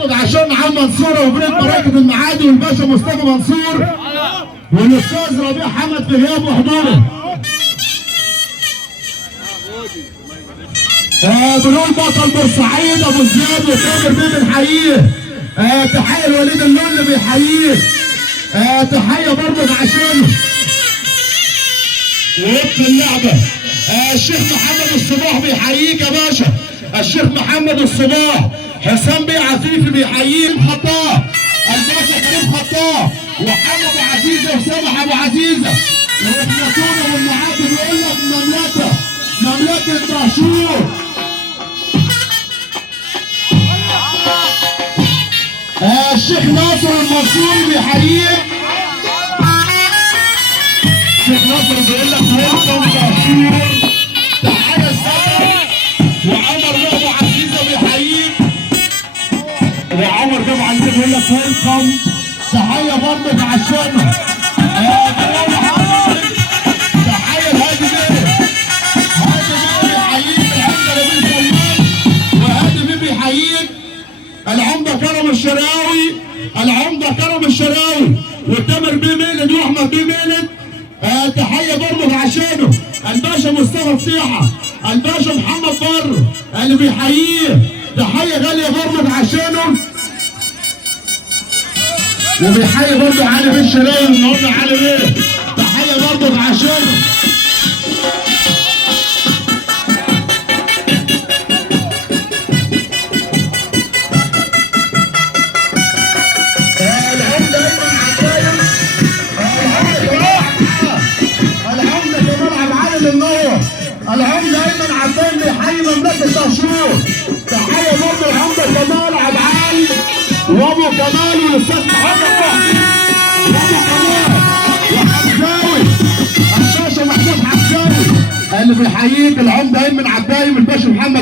برضه عشان عم منصوره وبريد مراكب المعادي والباشا مصطفى منصور والاستاذ ربيع حمد في غياب وحضوره. بنقول بطل بورسعيد ابو زياد وتامر بيه بنحييه. تحيه لوليد اللون اللي بيحييه. تحيه برضه عشانه. وابن اللعبه الشيخ محمد الصباح بيحييك يا باشا. الشيخ محمد الصباح. حسام بيه عفيفي بيحييك. خطاب الباشا كريم خطاب وحمد ابو عزيزه وسامح ابو عزيزه وابنتونا والمعادي بيقول لك مملكه دهشور. الشيخ ناصر المنصوري بيحييك. الشيخ ناصر بيقول لك ويلكم دهشور. تحيه السفر وعمر بيه ابو عزيزه بيحييك. وعمر بيه ابو عزيزه بيقول لك ويلكم. تحيه برضه عشانه. تحيه لهادي بيه. هادي بيه بيحييك. العمده نبيل سلمان وهادي بيه بيحييك. العمده كرم الشراوي. العمده كرم الشراوي وتامر بيه ميلد واحمد بيه ميلد. تحيه برضه عشانه. الباشا مصطفى فطيحه. الباشا محمد بر اللي بيحييه. تحيه غاليه برضه عشانه. وبيحيي برضه علي بيه الشراوي اللي قلنا علي بيه. تحيه برضه عشانه. العمده ايمن عبان بيحيي مملكه دهشور. تحيه برضه العمده كمال عبعال وابو كمال والاستاذ محمد محسن وابو كمال وحمزاوي. الباشا محمود حمزاوي اللي بيحييك. العمده ايمن عبايم الباشا محمد